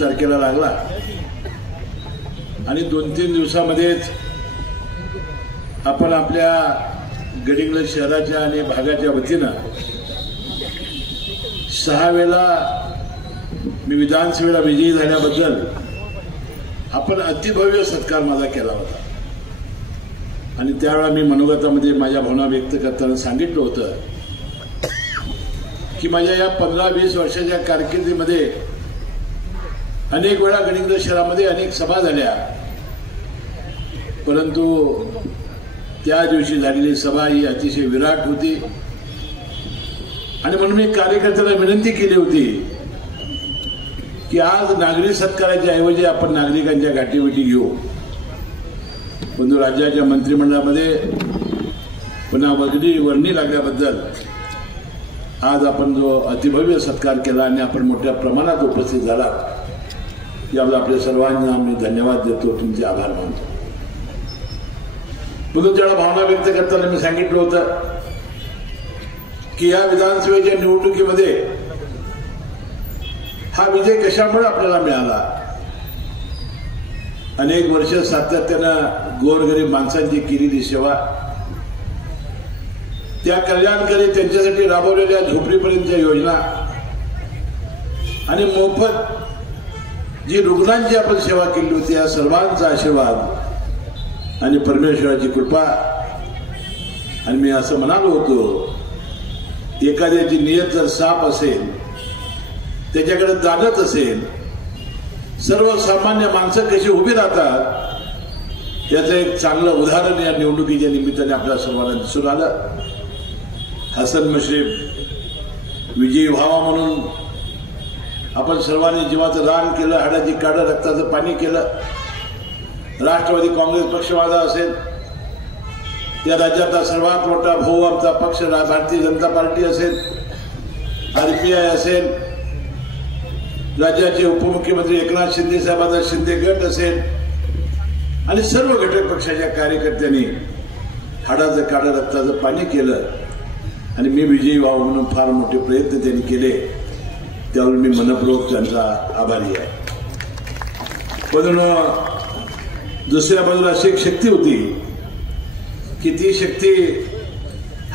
तारखेला लागला आणि 2-3 दिवसामध्येच आपण आपल्या गडिंग्लज शहराच्या आणि भागाच्या वतीनं 6 वेळा मी विधानसभेला विजयी झाल्याबद्दल आपण अतिभव्य सत्कार माझा केला होता आणि त्यावेळा मी मनोगतामध्ये माझ्या भावना व्यक्त करताना सांगितलं होतं की माझ्या या 15-20 वर्षाच्या कारकिर्दीमध्ये अनेक वेळा गडिंग्लज शहरामध्ये अनेक सभा झाल्या, परंतु त्या दिवशी झालेली सभा ही अतिशय विराट होती आणि म्हणून मी कार्यकर्त्यांना विनंती केली होती की आज नागरिक सत्काराच्या ऐवजी आपण नागरिकांच्या गाठीभेटी घेऊ. परंतु राज्याच्या मंत्रिमंडळामध्ये पुन्हा वर्णी लागल्याबद्दल आज आपण जो अतिभव्य सत्कार केला आणि आपण मोठ्या प्रमाणात उपस्थित झाला याबद्दल आपल्या सर्वांना मी धन्यवाद देतो, तुमचे आभार मानतो. म्हणून त्याला भावना व्यक्त करताना मी सांगितलं होतं की या विधानसभेच्या निवडणुकीमध्ये हा विजय कशामुळे आपल्याला मिळाला. अनेक वर्ष सातत्यानं गोरगरीब माणसांची केलेली सेवा, त्या कल्याणकारी त्यांच्यासाठी राबवलेल्या झोपडीपर्यंतच्या योजना आणि मोफत जी रुग्णांची आपण सेवा केली होती, या सर्वांचा आशीर्वाद आणि परमेश्वराची कृपा. आणि मी असं म्हणालो होतो, एखाद्याची नियत जर साफ असेल, त्याच्याकडे जाणत असेल, सर्वसामान्य माणसं कशी उभी राहतात याचं एक चांगलं उदाहरण या निवडणुकीच्या निमित्ताने आपल्या सर्वांना दिसून आलं. हसन मुश्रीफ विजयी व्हावा म्हणून आपण सर्वांनी जीवाचं रान केलं, हाडाची काढं, रक्ताचं पाणी केलं. राष्ट्रवादी काँग्रेस पक्ष माझा असेल, या राज्याचा सर्वात मोठा भाऊ आमचा पक्ष भारतीय जनता पार्टी असेल, RPI असेल, राज्याचे उपमुख्यमंत्री एकनाथ शिंदे साहेबांचा शिंदे गट असेल आणि सर्व घटक पक्षाच्या कार्यकर्त्यांनी हाडाचं काढं, रक्ताचं पाणी केलं आणि मी विजयी व्हावं म्हणून फार मोठे प्रयत्न त्यांनी केले. त्यावर मी मनपूर्वक त्यांचा आभारी आहे. पण दुसऱ्या बाजूला अशी एक शक्ती होती की ती शक्ती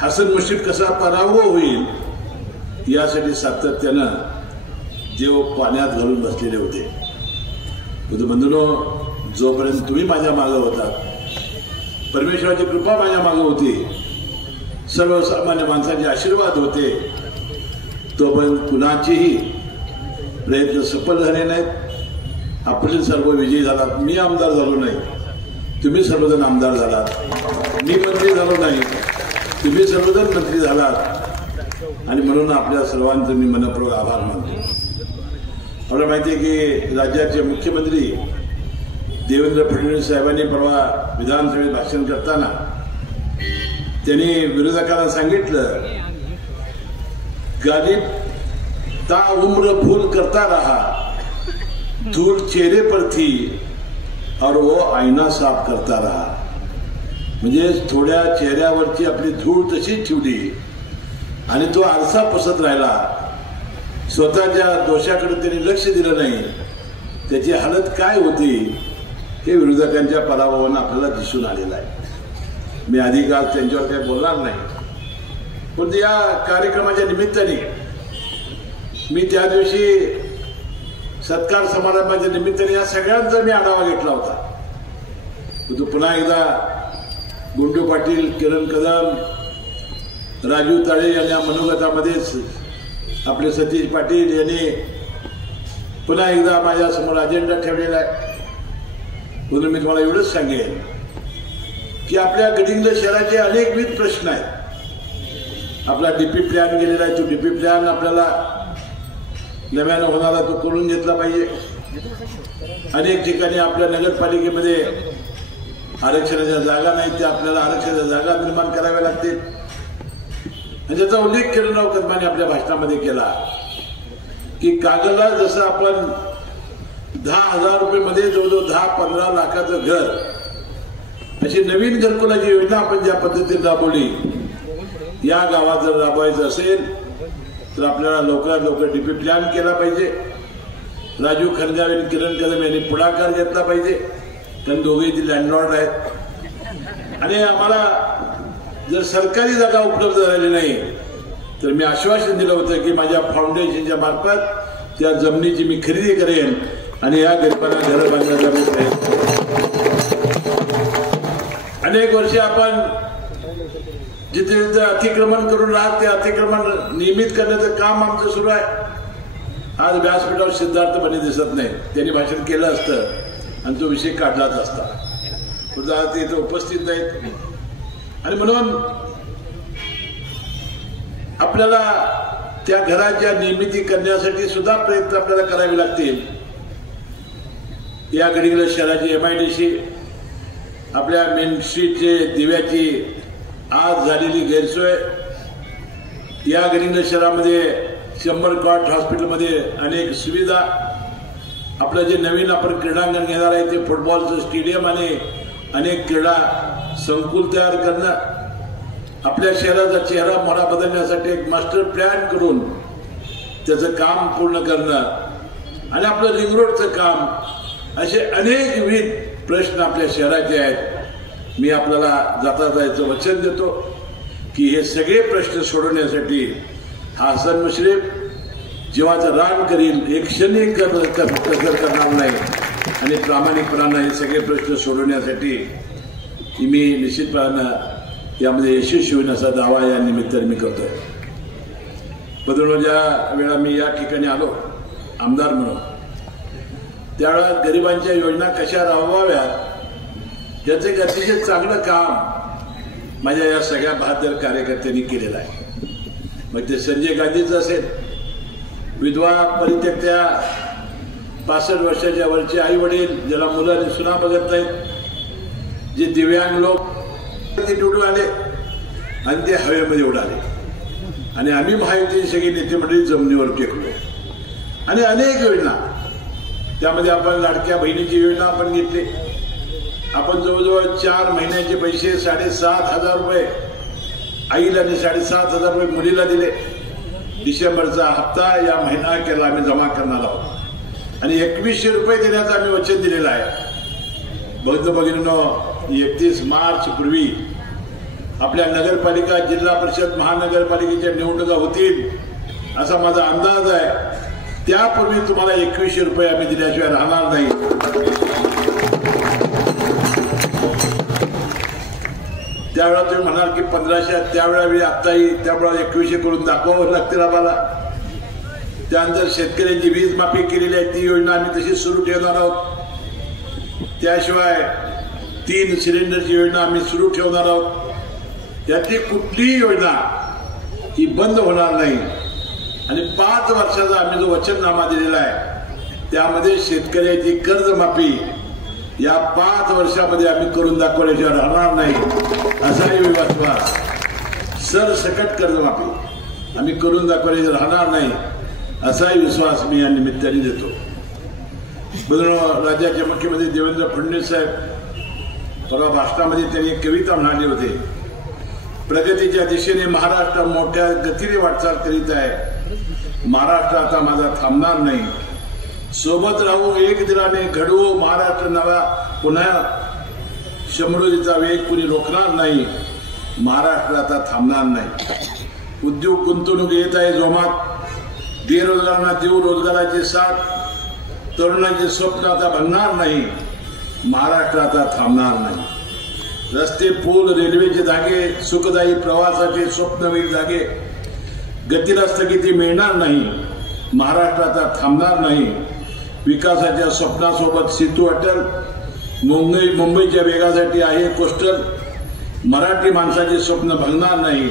हसन मुश्रीफ कसा पराभव होईल यासाठी सातत्यानं देव पाण्यात घालून बसलेले होते. बंधूंनो, जोपर्यंत तुम्ही माझ्या मागे होता, परमेश्वराची कृपा माझ्या मागे होती, सर्वसामान्य माणसाचे आशीर्वाद होते, तोपर्यंत कुणाचेही प्रयत्न सफल झाले नाहीत. आपले सर्व विजयी झालात. मी आमदार झालो नाही, तुम्ही सर्वजण आमदार झालात. मी मंत्री झालो नाही, तुम्ही सर्वजण मंत्री झालात. आणि म्हणून आपल्या सर्वांचे मी मनपूर्वक आभार मानतो. आपल्याला माहिती आहे की राज्याचे मुख्यमंत्री देवेंद्र फडणवीस साहेबांनी परवा विधानसभेत भाषण करताना त्यांनी विरोधकांना सांगितलं, गालिब ता उम्र भूल करता रहा, धूल चेहरे पर थी और वो आईना साफ करता रहा. म्हणजे थोड्या चेहऱ्यावरची आपली धूळ तशीच ठेवली आणि तो आरसा पुसत राहिला. स्वतःच्या दोषाकडे त्यांनी लक्ष दिलं नाही. त्याची हालत काय होती हे विरोधकांच्या पराभवानं आपल्याला दिसून आलेलं आहे. मी अधिक आज त्यांच्यावर काही बोलणार नाही, पण या कार्यक्रमाच्या निमित्ताने मी त्या दिवशी सत्कार समारंभाच्या निमित्ताने या सगळ्यांचा मी आढावा घेतला होता. तो पुन्हा एकदा गुंडू पाटील, किरण कदम, राजू ताळे यांच्या मनोगतामध्येच आपले सतीश पाटील यांनी पुन्हा एकदा माझ्या समोर अजेंडा ठेवलेला आहे. म्हणून मी तुम्हाला एवढंच सांगेन की आपल्या गडिंग्लज शहराचे अनेकविध प्रश्न आहेत. आपला DP प्लॅन गेलेला आहे, तो DP प्लॅन आपल्याला नव्यानं होणारा तो करून घेतला पाहिजे. अनेक ठिकाणी आपल्या नगरपालिकेमध्ये आरक्षणाच्या जागा नाहीत, त्या आपल्याला आरक्षणाच्या जागा निर्माण कराव्या लागतील. ज्याचा उल्लेख किरणराव कदमाने आपल्या भाषणामध्ये केला की कागदला जसं आपण 10,000 रुपये मध्ये जवळजवळ 10-15 लाखाचं घर, अशी नवीन घरकुलाची योजना आपण ज्या पद्धतीने राबवली, या गावात जर राबवायचं असेल तर आपल्याला लवकरात लवकर DP प्लॅन केला पाहिजे. राजू खनगावे आणि किरण कदम यांनी पुढाकार घेतला पाहिजे, कारण दोघेही लँडलॉर्ड आहेत. आणि आम्हाला जर सरकारी जागा उपलब्ध झाली नाही तर मी आश्वासन दिलं होतं की माझ्या फाउंडेशनच्या मार्फत त्या जमिनीची मी खरेदी करेन आणि या गरिबांना घरं बांधण्याचा मी प्रयत्न करेन. अनेक वर्षे आपण जिथे जिथे अतिक्रमण करून राहत ते अतिक्रमण नियमित करण्याचं काम आमचं सुरू आहे. आज व्यासपीठावर सिद्धार्थ बने दिसत नाही, त्यांनी भाषण केलं असतं आणि तो विषय काढलाच असता, सुद्धा ते इथं उपस्थित नाहीत. आणि म्हणून आपल्याला त्या घराच्या निर्मिती करण्यासाठी सुद्धा प्रयत्न आपल्याला करावे लागतील. या गडिंग्लज शहराची MIDC, आपल्या मेन स्ट्रीटचे दिव्याची आज झालेली गैरसोय, या गडिंग्लज शहरामध्ये 100 कॉट हॉस्पिटलमध्ये अनेक सुविधा, आपलं जे नवीन आपण क्रीडांगण घेणार आहे ते फुटबॉलचं स्टेडियम आणि अनेक क्रीडा संकुल तयार करणं, आपल्या शहराचा चेहरा मोहरा बदलण्यासाठी एक मास्टर प्लॅन करून त्याचं काम पूर्ण करणं आणि आपलं रिंग रोडचं काम, असे अनेक विविध प्रश्न आपल्या शहराचे आहेत. मी आपल्याला जाता जायचं वचन देतो की हे सगळे प्रश्न सोडवण्यासाठी हसन मुश्रीफ जीवाचं रान करील, एक क्षणी कसर करणार नाही आणि प्रामाणिकपणानं हे सगळे प्रश्न सोडवण्यासाठी मी निश्चितपणानं यामध्ये यशस्वी होईल असा दावा या निमित्ताने मी करतोय. ज्या वेळा मी या ठिकाणी आलो आमदार म्हणून, त्यावेळेला गरिबांच्या योजना कशा राबवाव्यात याचं एक अतिशय चांगलं काम माझ्या या सगळ्या बहादर कार्यकर्त्यांनी केलेलं आहे. मग ते संजय गांधीचं असेल, विधवा परित्यक्त्या 65 वर्षाच्या वरचे आई वडील ज्याला मुलं आणि सुना बघत नाहीत, जे दिव्यांग लोक ते निवडून आले आणि ते हवेमध्ये उडाले आणि आम्ही महायुतीची सगळी नेते मंडळी जमिनीवर टेकलो. आणि अनेक योजना, त्यामध्ये आपण लाडक्या बहिणीची योजना आपण घेतली. आपण जवळजवळ 4 महिन्याचे पैसे 7,500 रुपये आईला आणि 7,500 रुपये मुलीला दिले. डिसेंबरचा हप्ता या महिना अखेरला आम्ही जमा करणार आहोत आणि 2100 रुपये देण्याचं आम्ही वचन दिलेलं आहे. भगिनींनो, 31 मार्च पूर्वी आपल्या नगरपालिका, जिल्हा परिषद, महानगरपालिकेच्या निवडणुका होतील असा माझा अंदाज आहे. त्यापूर्वी तुम्हाला 2100 रुपये आम्ही दिल्याशिवाय राहणार नाही. त्यावेळेला तुम्ही म्हणाल की 1500, त्यावेळेला आत्ताही त्यावेळेला 2100 करून दाखवावं लागतील आम्हाला. त्यानंतर शेतकऱ्यांची वीज माफी केलेली आहे ती योजना आम्ही तशी सुरू ठेवणार आहोत. त्याशिवाय 3 सिलेंडरची योजना आम्ही सुरू ठेवणार आहोत. यातली कुठलीही योजना ही बंद होणार नाही. आणि 5 वर्षाचा आम्ही जो वचननामा दिलेला आहे त्यामध्ये शेतकऱ्याची कर्जमाफी या 5 वर्षामध्ये आम्ही करून दाखवल्याशिवाय राहणार नाही असाही विश्वास, सरसकट कर्जमाफी आम्ही करून दाखवल्याशिवाय राहणार नाही असाही विश्वास मी या निमित्ताने देतो. राज्याचे मुख्यमंत्री देवेंद्र फडणवीस साहेब परवा भाषणामध्ये त्यांनी एक कविता म्हणाली होती, प्रगतीच्या दिशेने महाराष्ट्र मोठ्या गतीने वाटचाल करीत आहे. महाराष्ट्र आता माझा थांबणार नाही. सोबत राहू, एक दिलाने घडवू महाराष्ट्र नवा पुन्हा. शंभरुजीचा वेग कुणी रोखणार नाही. महाराष्ट्र आता थांबणार नाही. उद्योग गुंतवणूक येत आहे जोमात. बेरोजगारांना देऊ रोजगाराची साथ. तरुणांचे स्वप्न आता बनणार नाही. महाराष्ट्र आता थांबणार नाही. रस्ते, पूल, रेल्वेचे धागे, सुखदायी प्रवासाचे स्वप्नवीर जागे, गतीला स्थगिती मिळणार नाही. महाराष्ट्र आता थांबणार नाही. विकासाच्या स्वप्नासोबत सेतू अटल. मुंबईच्या वेगासाठी आहे कोस्टल. मराठी माणसाचे स्वप्न भंगणार नाही.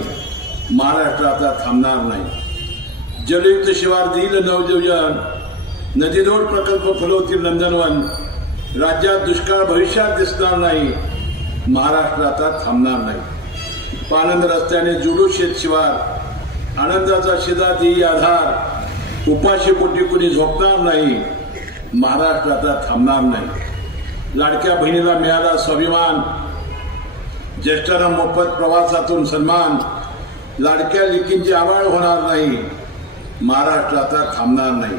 महाराष्ट्र आता थांबणार नाही. जलयुक्त शिवार देईल नवयोजन. नदीजोड प्रकल्प फुलवतील नंदनवन. राज्यात दुष्काळ भविष्यात दिसणार नाही. महाराष्ट्र आता थांबणार नाही. पानंद रस्त्याने जोडू शेत शिवार. आनंदाचा शिदा देई आधार. उपाशी पोटी कुणी झोपणार नाही. महाराष्ट्र आता थांबणार नाही. लाडक्या बहिणीला मिळाला स्वाभिमान. ज्येष्ठांना मोफत प्रवासातून सन्मान. लाडक्या लेकींची आवाळ होणार नाही. महाराष्ट्र आता थांबणार नाही.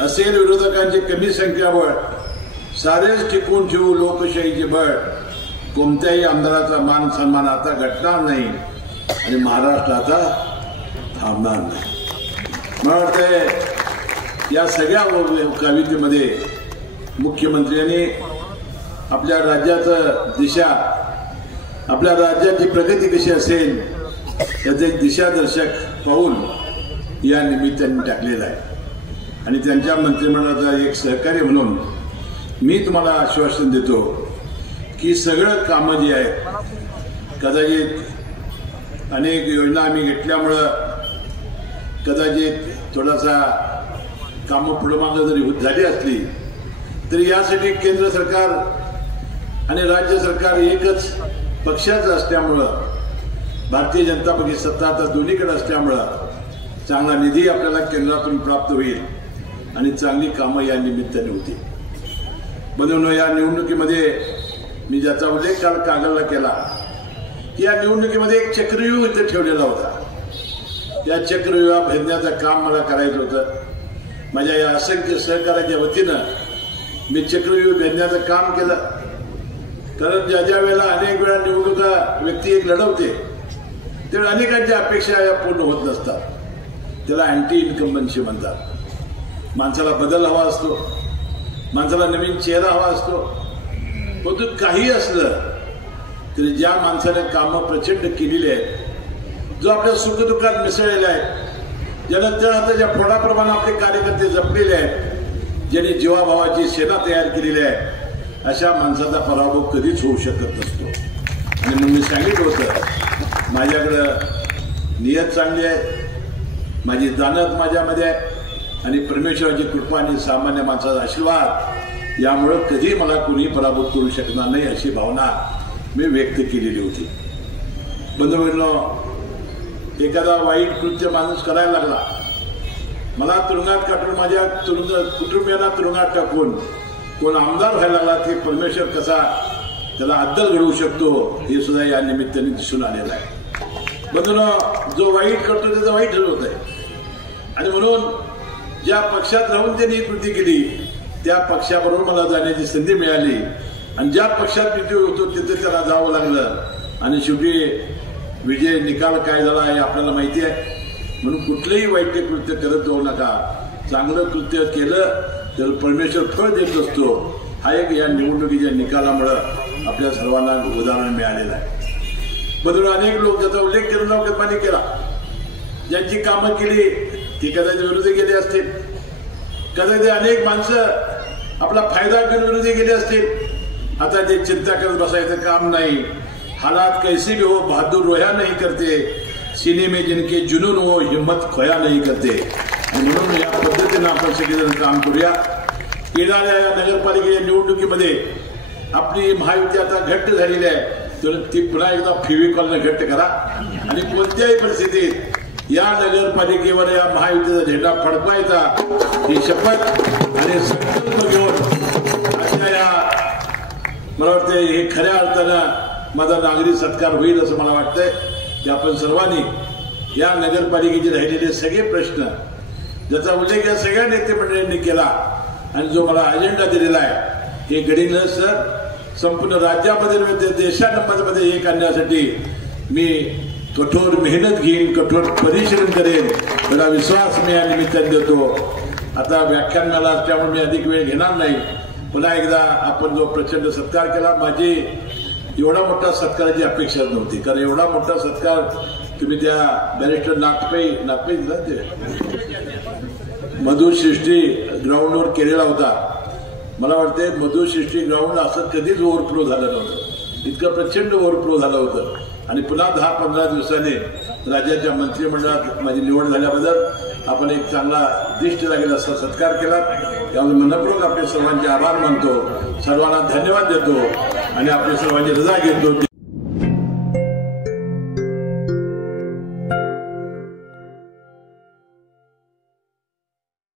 असेल विरोधकांची कमी संख्याबळ सारेच टिकून ठेवू लोकशाहीचे बळ कोणत्याही आमदाराचा मान सन्मान आता घटणार नाही आणि महाराष्ट्र आता थांबणार नाही. मला वाटतंय या सगळ्या कवितेमध्ये मुख्यमंत्र्यांनी आपल्या राज्याचं दिशा, आपल्या राज्याची प्रगती कशी असेल याचं एक दिशादर्शक पाऊल या निमित्ताने टाकलेलं आहे. आणि त्यांच्या मंत्रिमंडळाचा एक सहकारी म्हणून मी तुम्हाला आश्वासन देतो की सगळं कामं जी आहेत, कदाचित अनेक योजना आम्ही घेतल्यामुळं कदाचित थोडासा कामं पुढं मागं जरी झाली असली तरी यासाठी केंद्र सरकार आणि राज्य सरकार एकच पक्षाचं असल्यामुळं, भारतीय जनता पक्ष सत्ता आता दोन्हीकडे असल्यामुळं चांगला निधी आपल्याला केंद्रातून प्राप्त होईल आणि चांगली कामं या निमित्ताने होती. म्हणून या निवडणुकीमध्ये मी ज्याचा उल्लेख काल कागलला केला की या निवडणुकीमध्ये एक चक्रव्यूह इथे ठेवलेला होता. त्या चक्रव्यूहा भेदण्याचं काम मला करायचं होतं. माझ्या या असंख्य सहकार्याच्या वतीनं मी चक्रव्यूह भेदण्याचं काम केलं. कारण ज्या ज्या वेळेला अनेक वेळा निवडणुका व्यक्ती एक लढवते त्यावेळी अनेकांच्या अपेक्षा या पूर्ण होत नसतात. त्याला अँटी इन्कम्बन्सी म्हणतात. माणसाला बदल हवा असतो, माणसाला नवीन चेहरा हवा असतो. परंतु काही असलं तरी ज्या माणसाने कामं प्रचंड केलेली आहेत, जो आपल्या सुखदुःखात मिसळलेला आहे, ज्यानं त्या हाताच्या फोडाप्रमाणे आपले कार्यकर्ते जपलेले आहेत, ज्यांनी जीवाभावाची सेना तयार केलेली आहे, अशा माणसाचा पराभव कधीच होऊ शकत नसतो. आणि म्हणून मी सांगितलं होतं माझ्याकडं नियत चांगली आहे, माझी जाणत माझ्यामध्ये आहे आणि परमेश्वराची कृपा आणि सामान्य माणसाचा आशीर्वाद यामुळं कधी मला कुणी पराभूत करू शकणार नाही अशी भावना मी व्यक्त केलेली होती. बंधूंनो, एखादा वाईट कृत्य माणूस करायला लागला, मला तुरुंगात काढून माझ्या कुटुंबियांना तुरुंगात टाकून कोण आमदार व्हायला लागला ते परमेश्वर कसा त्याला अद्दल घडवू शकतो हे सुद्धा या निमित्ताने दिसून आलेलं आहे. बंधूंनो, जो वाईट करतो त्याचं वाईट ठरवत आहे. आणि म्हणून ज्या पक्षात राहून त्यांनी ही कृती केली त्या पक्षाबरोबर मला जाण्याची संधी मिळाली आणि ज्या पक्षात विजय होतो तिथे त्याला जावं लागलं आणि शेवटी विजय निकाल काय झाला हे आपल्याला माहिती आहे. म्हणून कुठलंही वाईट कृत्य करत जाऊ नका. चांगलं कृत्य केलं तर परमेश्वर फळ देत असतो. हा एक या निवडणुकीच्या निकालामुळं आपल्या सर्वांना उदाहरण मिळालेलं आहे. बदलून अनेक लोक ज्याचा उल्लेख केला केला, ज्यांची कामं केली ती कदाचित विरोधी गेले असतील, कदाचित अनेक माणसं आपला फायदा घेऊन विरोधी गेले असतील. आता ते चिंता करत बसायचं काम नाही. हालात कैसे भी हो बहादुर रोया नहीं करते, सीने में जिनके जुनून हो हिम्मत खोया नहीं करते. आणि म्हणून या पद्धतीनं आपण सगळेजण काम करूया. येणाऱ्या या नगरपालिकेच्या निवडणुकीमध्ये आपली महायुती आता घट्ट झालेली आहे तर ती पुन्हा एकदा फेविकॉलनं घट्ट करा आणि कोणत्याही परिस्थितीत या नगरपालिकेवर या महायुतीचा झेंडा फडकवायचा ही शपथ आणि संकल्प घेऊन अशा या मला वाटतंय हे खऱ्या अर्थानं माझा नागरी सत्कार होईल असं मला वाटतंय की आपण सर्वांनी या नगरपालिकेचे राहिलेले सगळे प्रश्न ज्याचा उल्लेख या सगळ्या नेते मंडळींनी केला आणि जो मला अजेंडा दिलेला आहे हे गडिंग सर संपूर्ण राज्यामध्ये देशामध्ये एक आणण्यासाठी मी कठोर मेहनत घेईन, कठोर परिश्रम करेन, त्याला विश्वास मी या निमित्ताने देतो. आता व्याख्यान मला असल्यामुळे मी अधिक वेळ घेणार नाही. पुन्हा एकदा आपण जो प्रचंड सत्कार केला, माझी एवढा मोठा सत्काराची अपेक्षा नव्हती. कारण एवढा मोठा सत्कार तुम्ही त्या बॅरिस्टर नागपै मधुसृष्टी ग्राउंडवर केलेला होता. मला वाटते मधुसृष्टी ग्राउंड असं कधीच ओव्हरफ्लो झालं नव्हतं. इतकं प्रचंड ओव्हरफ्लो झालं होतं. आणि पुन्हा 10-15 दिवसांनी राज्याच्या मंत्रिमंडळात माझी निवड झाल्याबद्दल आपण एक चांगला दिष्ट लागेल असा सत्कार केला. त्यामुळे मनपूर्वक आपले सर्वांचे आभार मानतो, सर्वांना धन्यवाद देतो आणि आपल्या सर्वांची रजा घेतो.